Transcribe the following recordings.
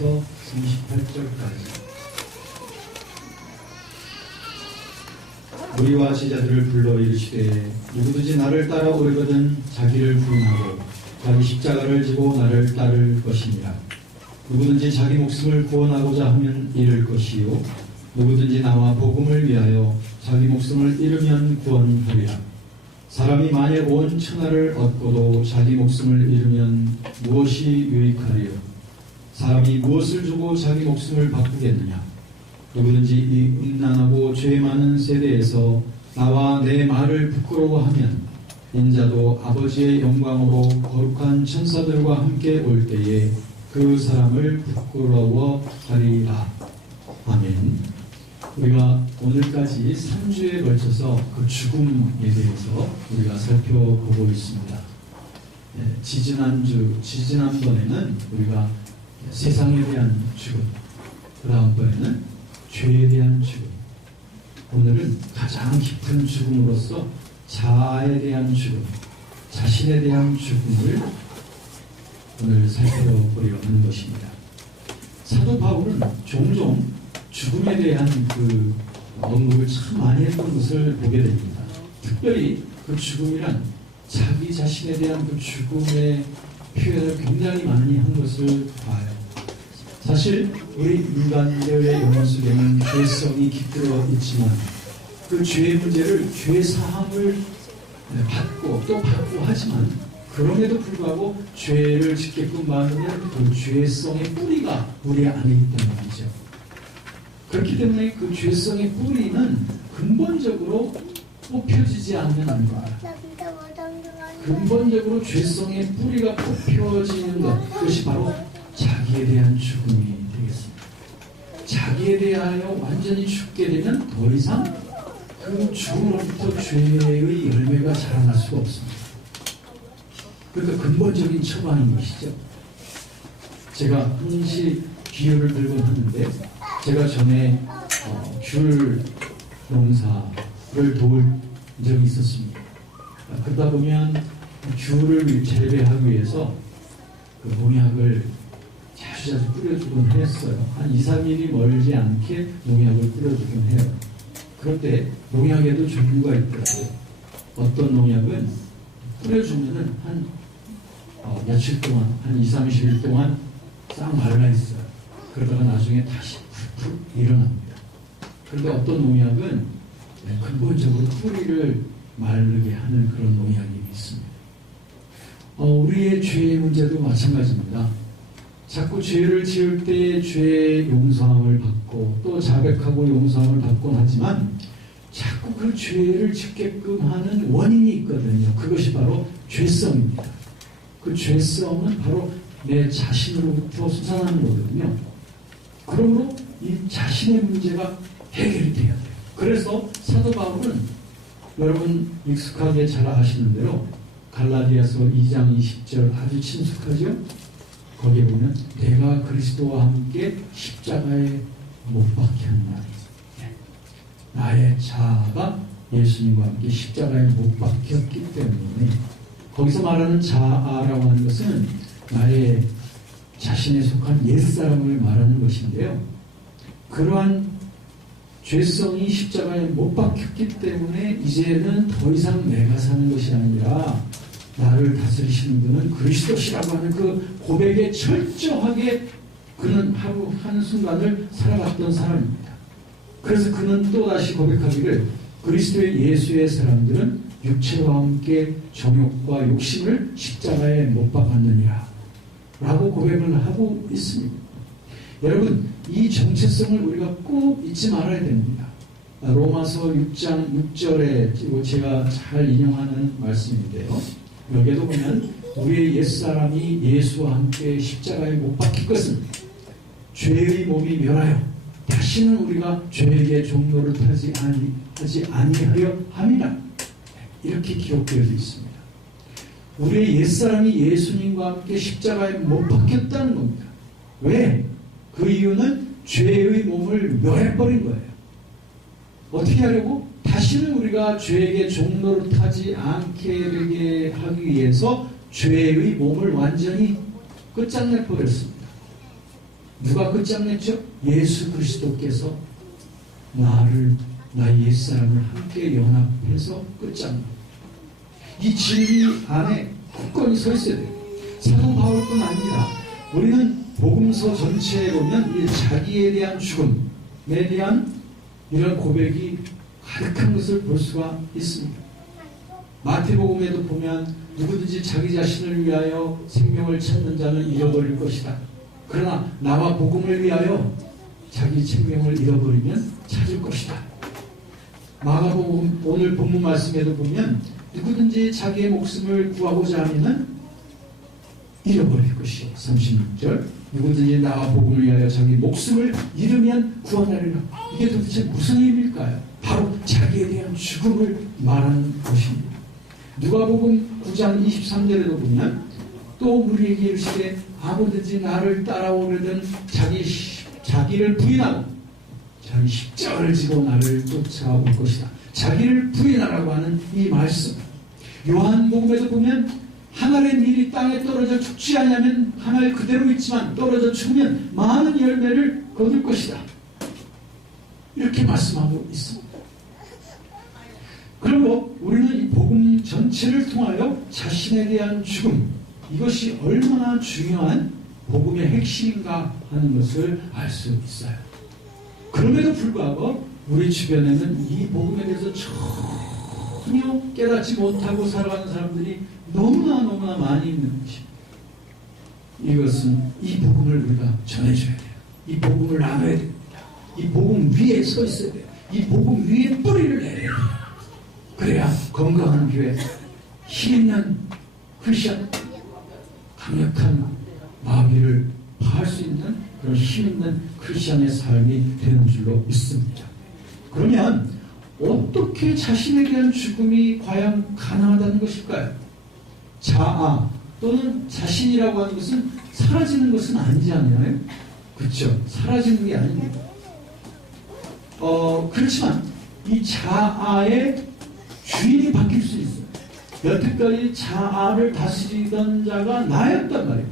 1절부터 38절까지. 우리와 제자들을 불러 이르시되 누구든지 나를 따라오려거든 자기를 부인하고 자기 십자가를 지고 나를 따를 것이니라. 누구든지 자기 목숨을 구원하고자 하면 잃을 것이요 누구든지 나와 복음을 위하여 자기 목숨을 잃으면 구원하리라. 사람이 만일 온 천하를 얻고도 자기 목숨을 잃으면 무엇이 유익하리요? 사람이 무엇을 주고 자기 목숨을 바꾸겠느냐? 누구든지 이 음란하고 죄 많은 세대에서 나와 내 말을 부끄러워하면 인자도 아버지의 영광으로 거룩한 천사들과 함께 올 때에 그 사람을 부끄러워하리라. 아멘. 우리가 오늘까지 3주에 걸쳐서 그 죽음에 대해서 우리가 살펴보고 있습니다. 지지난번에는 우리가 세상에 대한 죽음, 그 다음번에는 죄에 대한 죽음, 오늘은 가장 깊은 죽음으로서 자아에 대한 죽음, 자신에 대한 죽음을 오늘 살펴보려 하는 것입니다. 사도 바울은 종종 죽음에 대한 그 언급을 참 많이 했던 것을 보게 됩니다. 특별히 그 죽음이란 자기 자신에 대한 그 죽음의 표현을 굉장히 많이 한 것을 봐요. 사실 우리 인간들의 영혼 속에는 죄성이 깃들어 있지만 그 죄의 문제를 죄 사함을 받고 또 받고 하지만 그럼에도 불구하고 죄를 짓게끔 만드는 그 죄성의 뿌리가 우리 안에 있다는 말이죠. 그렇기 때문에 그 죄성의 뿌리는 근본적으로 뽑혀지지 않는 것. 근본적으로 죄성의 뿌리가 뽑혀지는 것, 그것이 바로 자기에 대한 죽음이 되겠습니다. 자기에 대하여 완전히 죽게 되면 더 이상 그 죽음으로부터 죄의 열매가 자라날 수가 없습니다. 그러니까 근본적인 처방인 것이죠. 제가 항시 기회를 들곤 하는데 제가 전에 귤 농사를 도울 적이 있었습니다. 그러다 보면 귤을 재배하기 위해서 그 농약을 자주 뿌려주곤 했어요. 한 2, 3일이 멀지 않게 농약을 뿌려주곤 해요. 그럴 때 농약에도 종류가 있더라고요. 어떤 농약은 뿌려주면은 한 며칠 동안, 한 2, 30일 동안 싹 말라있어요. 그러다가 나중에 다시 푹 일어납니다. 그런데 어떤 농약은 근본적으로 뿌리를 마르게 하는 그런 농약이 있습니다. 우리의 죄의 문제도 마찬가지입니다. 자꾸 죄를 지을 때 죄의 용서함을 받고 또 자백하고 용서함을 받곤 하지만 자꾸 그 죄를 짓게끔 하는 원인이 있거든요. 그것이 바로 죄성입니다. 그 죄성은 바로 내 자신으로부터 솟아나는 거거든요. 그러므로 이 자신의 문제가 해결이 돼야 돼요. 그래서 사도 바울은 여러분 익숙하게 잘 아시는 대로 갈라디아서 2장 20절 아주 친숙하죠? 거기에 보면 내가 그리스도와 함께 십자가에 못 박혔나. 나의 자아가 예수님과 함께 십자가에 못 박혔기 때문에 거기서 말하는 자아라고 하는 것은 나의 자신에 속한 옛사람을 말하는 것인데요. 그러한 죄성이 십자가에 못 박혔기 때문에 이제는 더 이상 내가 사는 것이 아니라 나를 다스리시는 분은 그리스도시라고 하는 그 고백에 철저하게 그는 하루 한순간을 살아갔던 사람입니다. 그래서 그는 또다시 고백하기를 그리스도의 예수의 사람들은 육체와 함께 정욕과 욕심을 십자가에 못 박았느니라 라고 고백을 하고 있습니다. 여러분, 이 정체성을 우리가 꼭 잊지 말아야 됩니다. 로마서 6장 6절에 제가 잘 인용하는 말씀인데요. 여기에도 보면 우리의 옛사람이 예수와 함께 십자가에 못 박힐 것은 죄의 몸이 멸하여 다시는 우리가 죄에게 종로를 하지 아니하려 함이라. 이렇게 기록되어 있습니다. 우리의 옛사람이 예수님과 함께 십자가에 못 박혔다는 겁니다. 왜? 그 이유는 죄의 몸을 멸해버린 거예요. 어떻게 하려고? 다시는 우리가 죄에게 종로를 타지 않게 되게 하기 위해서 죄의 몸을 완전히 끝장내버렸습니다. 누가 끝장냈죠? 예수 그리스도께서 나의 옛사람을 함께 연합해서 끝장냈다. 이 진리 안에 굳건히 서 있어야 돼요. 사도 바울뿐 아닙니다. 우리는 복음서 전체에 보면 이 자기에 대한 죽음에 대한 이런 고백이 가득한 것을 볼 수가 있습니다. 마태복음에도 보면 누구든지 자기 자신을 위하여 생명을 찾는 자는 잃어버릴 것이다. 그러나 나와 복음을 위하여 자기 생명을 잃어버리면 찾을 것이다. 마가복음 오늘 본문 말씀에도 보면 누구든지 자기의 목숨을 구하고자 하면은 잃어버릴 것이요. 36절 누구든지 나와 복음을 위하여 자기 목숨을 잃으면 구원하리라. 이게 도대체 무슨 의미일까요? 바로 자기에 대한 죽음을 말하는 것입니다. 누가복음 9장 23절에도 보면 또 우리에게 이르시되 아무든지 나를 따라오려든 자기를 부인하고 자기 십자가를 지고 나를 쫓아올 것이다. 자기를 부인하라고 하는 이 말씀. 요한복음에도 보면 한 알의 밀이 땅에 떨어져 죽지 않으면 한 알 그대로 있지만 떨어져 죽으면 많은 열매를 거둘 것이다. 이렇게 말씀하고 있습니다. 그리고 우리는 이 복음 전체를 통하여 자신에 대한 죽음, 이것이 얼마나 중요한 복음의 핵심인가 하는 것을 알 수 있어요. 그럼에도 불구하고 우리 주변에는 이 복음에 대해서 전혀 깨닫지 못하고 살아가는 사람들이 너무나 많이 있는 것입니다. 이것은 이 복음을 우리가 전해줘야 돼요. 이 복음을 나눠야 됩니다. 이 복음 위에 서 있어야 돼요. 이 복음 위에 뿌리를 내야 돼요. 그래야 건강한 교회, 힘있는 크리스천, 강력한 마귀를 파할 수 있는 그런 힘있는 크리스천의 삶이 되는 줄로 믿습니다. 그러면 어떻게 자신에 대한 죽음이 과연 가능하다는 것일까요? 자아 또는 자신이라고 하는 것은 사라지는 것은 아니잖아요. 그렇죠? 사라지는 게 아닙니다. 그렇지만 이 자아의 주인이 바뀔 수 있어요. 여태까지 자아를 다스리던 자가 나였단 말이에요.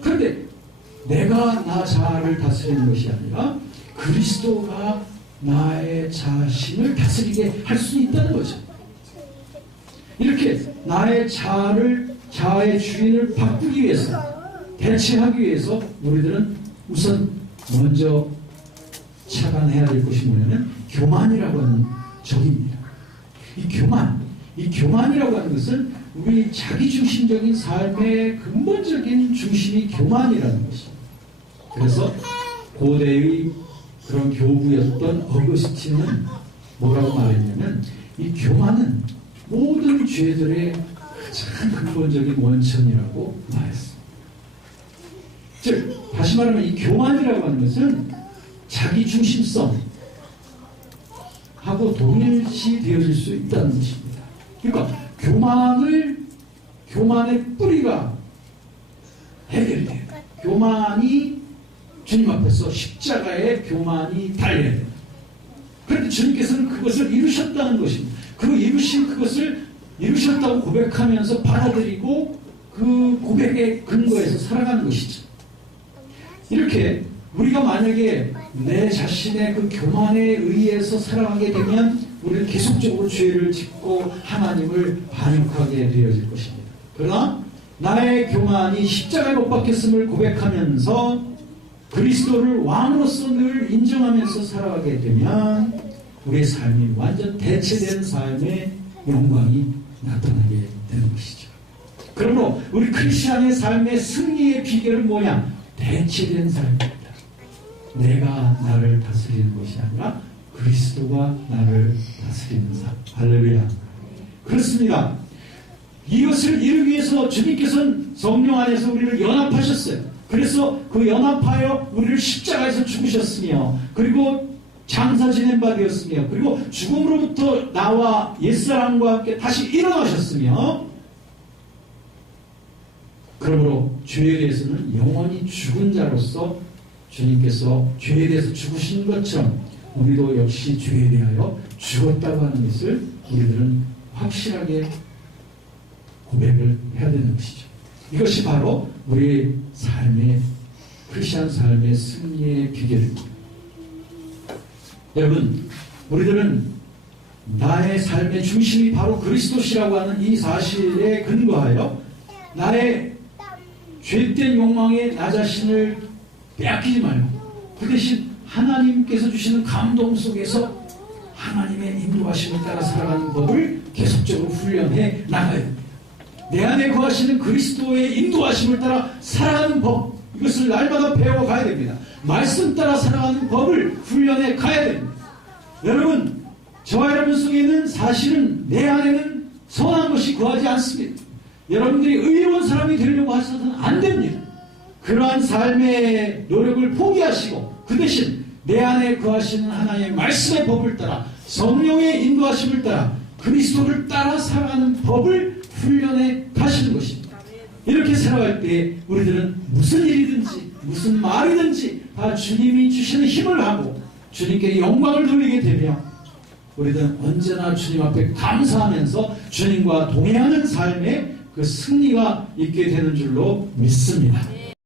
그런데 내가 나 자아를 다스리는 것이 아니라 그리스도가 나의 자신을 다스리게 할 수 있다는 거죠. 이렇게 나의 자아의 주인을 바꾸기 위해서, 대체하기 위해서 우리들은 우선 먼저 차단해야 될 것이 뭐냐면 교만이라고 하는 적입니다. 이 교만이라고 하는 것은 우리 자기중심적인 삶의 근본적인 중심이 교만이라는 것입니다. 그래서 고대의 그런 교부였던 어거스틴은 뭐라고 말했냐면 이 교만은 모든 죄들의 가장 근본적인 원천이라고 말했습니다. 즉 다시 말하면 이 교만이라고 하는 것은 자기중심성 하고 동일시 되어질 수 있다는 것입니다. 그러니까 교만의 뿌리가 해결돼요. 교만이 주님 앞에서 십자가에 교만이 달려야 돼요. 그런데 주님께서는 그것을 이루셨다는 것입니다. 그것을 이루셨다고 고백하면서 받아들이고 그 고백의 근거에서 살아가는 것이죠. 이렇게 우리가 만약에 내 자신의 그 교만에 의해서 살아가게 되면 우리는 계속적으로 죄를 짓고 하나님을 반역하게 되어질 것입니다. 그러나 나의 교만이 십자가에 못 박혔음을 고백하면서 그리스도를 왕으로서 늘 인정하면서 살아가게 되면 우리의 삶이 완전 대체된 삶의 영광이 나타나게 되는 것이죠. 그러므로 우리 크리스천의 삶의 승리의 비결은 뭐냐? 대체된 삶입니다. 내가 나를 다스리는 것이 아니라 그리스도가 나를 다스리는 삶. 할렐루야. 그렇습니다. 이것을 이루기 위해서 주님께서는 성령 안에서 우리를 연합하셨어요. 그래서 그 연합하여 우리를 십자가에서 죽으셨으며 그리고 장사 지낸 바 되었으며 그리고 죽음으로부터 나와 옛사람과 함께 다시 일어나셨으며 그러므로 죄에 대해서는 영원히 죽은 자로서 주님께서 죄에 대해서 죽으신 것처럼 우리도 역시 죄에 대하여 죽었다고 하는 것을 우리들은 확실하게 고백을 해야 되는 것이죠. 이것이 바로 우리의 삶의 크리스천 삶의 승리의 비결입니다. 여러분, 우리들은 나의 삶의 중심이 바로 그리스도시라고 하는 이 사실에 근거하여 나의 죄된 욕망에 나 자신을 빼앗기지 말고 그 대신 하나님께서 주시는 감동 속에서 하나님의 인도하심을 따라 살아가는 법을 계속적으로 훈련해 나가야 됩니다. 내 안에 거하시는 그리스도의 인도하심을 따라 살아가는 법, 이것을 날마다 배워가야 됩니다. 말씀 따라 살아가는 법을 훈련해 가야 됩니다. 여러분, 저와 여러분 속에는 사실은 내 안에는 선한 것이 거하지 않습니다. 여러분들이 의로운 사람이 되려고 하셔서는 안 됩니다. 그러한 삶의 노력을 포기하시고 그 대신 내 안에 거하시는 하나님의 말씀의 법을 따라 성령의 인도하심을 따라 그리스도를 따라 살아가는 법을 훈련해 가시는 것입니다. 이렇게 살아갈 때 우리들은 무슨 일이든지 무슨 말이든지 다 주님이 주시는 힘을 하고 주님께 영광을 돌리게 되며 우리들은 언제나 주님 앞에 감사하면서 주님과 동행하는 삶에 그 승리가 있게 되는 줄로 믿습니다.